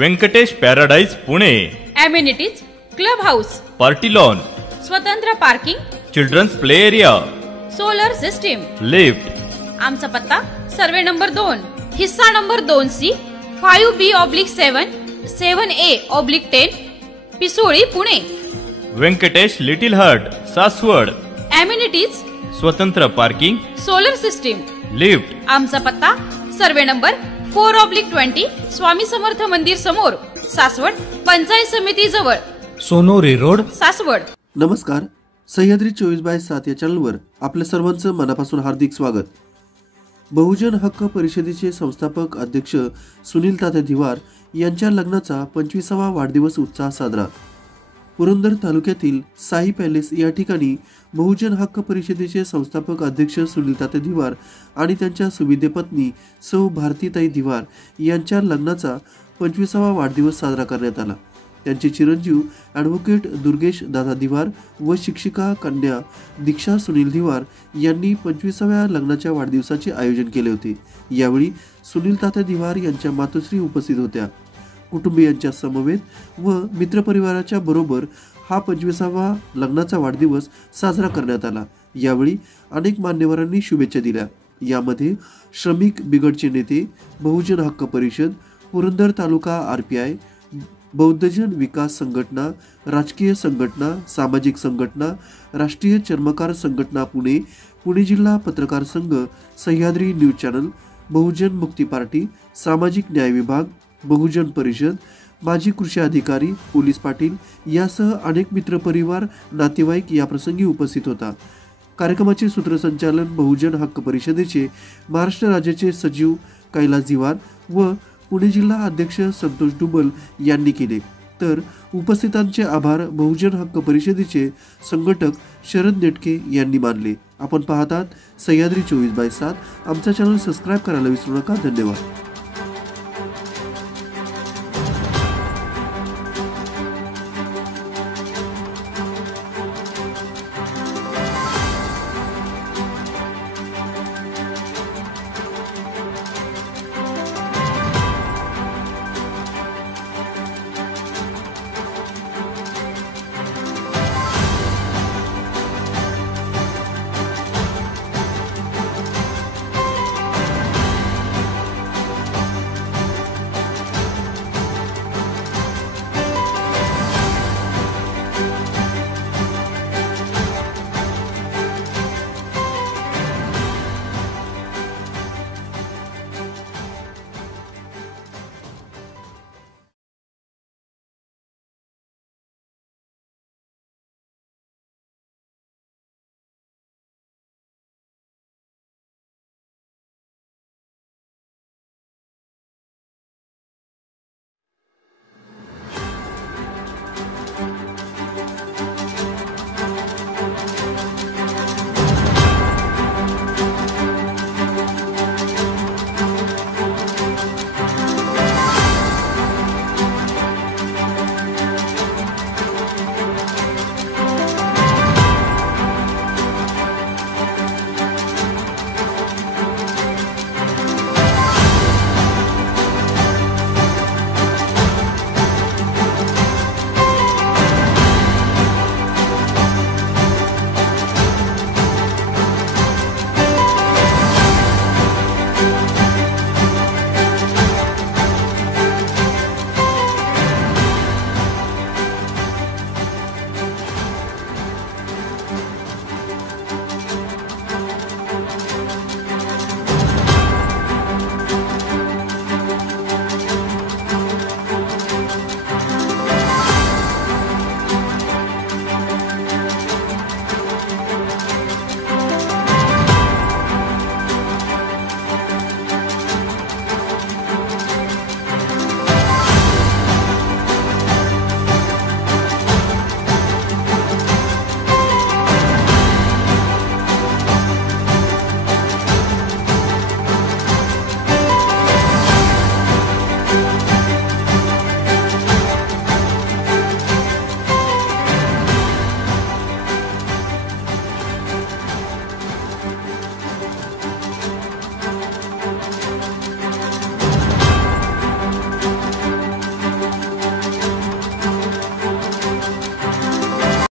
Venkatesh paradise Pune. Amenities club house, party lawn, स्वतंत्र parking, children's play area, solar system, lift. आमचा पत्ता survey number 2, हिस्सा number 2C, 5B/7, 7A/10, Pisoli, Pune. Venkatesh little hut, Saswad. Amenities स्वतंत्र parking, solar system, lift. आमचा पत्ता survey number 4/20, Swami Samarth मंदिर समोर, सासवड, पंचायत समिती जवळ, सोनोरी रोड, सासवड। नमस्कार, सह्याद्री 24/7 या चॅनलवर आपल्या सर्वांचं मनापासून हार्दिक स्वागत। बहुजन हक्क परिषदेचे संस्थापक अध्यक्ष सुनील तात्या धिवार यांच्या लग्नाचा 25वा वाढदिवस उत्साह साजरा। पुरंदर तालुक्यातील साई पॅलेस या ठिकाणी बहुजन हक्क परिषदेचे संस्थापक अध्यक्ष सुनील तात्या धिवार आणि त्यांच्या सुविद्य पत्नी सौ भारतीताई धिवार यांच्या लग्नाचा 25वा वाढदिवस साजरा करण्यात आला। त्यांचे चिरंजीव ॲडव्होकेट दुर्गेश दादा धिवार व शिक्षिका कन्या दीक्षा सुनील धिवार यांनी 25व्या लग्नाच्या वाढदिवसाचे आयोजन केले होते। यावेळी सुनील तात्या धिवार यांच्या मातोश्री उपस्थित होत्या। कुटुंबियांच्या समवेत व मित्रपरिवाराच्या बरोबर हा 25वा लग्नाचा वाढदिवस साजरा करण्यात आला। यावेळी अनेक मान्यवरांनी शुभेच्छा दिल्या। यामध्ये श्रमिक बिगडचे नेते, बहुजन हक्क परिषद, पुरंदर तालुका RPI, बौद्धजन विकास संघटना, राजकीय संघटना, सामाजिक संघटना, राष्ट्रीय चर्मकार संघटना पुणे, पुणे जिल्हा पत्रकार संघ, सह्याद्री न्यूज चॅनल, बहुजन मुक्ती पार्टी, सामाजिक न्याय विभाग, बहुजन परिषद, माजी कृषी अधिकारी, पोलीस पाटील यासह अनेक मित्रपरिवार, नातेवाईक याप्रसंगी उपस्थित होता। कार्यक्रमाचे सूत्रसंचालन बहुजन हक्क परिषदेचे महाराष्ट्र राज्याचे सचिव कैलास धिवार व पुणे जिल्हा अध्यक्ष संतोष डुबल यांनी केले, तर उपस्थितांचे आभार बहुजन हक्क परिषदेचे संघटक शरद नेटके यांनी मानले। आपण पाहतात सह्याद्री 24/7। आमचा चॅनल सबस्क्राईब करायला विसरू नका। धन्यवाद।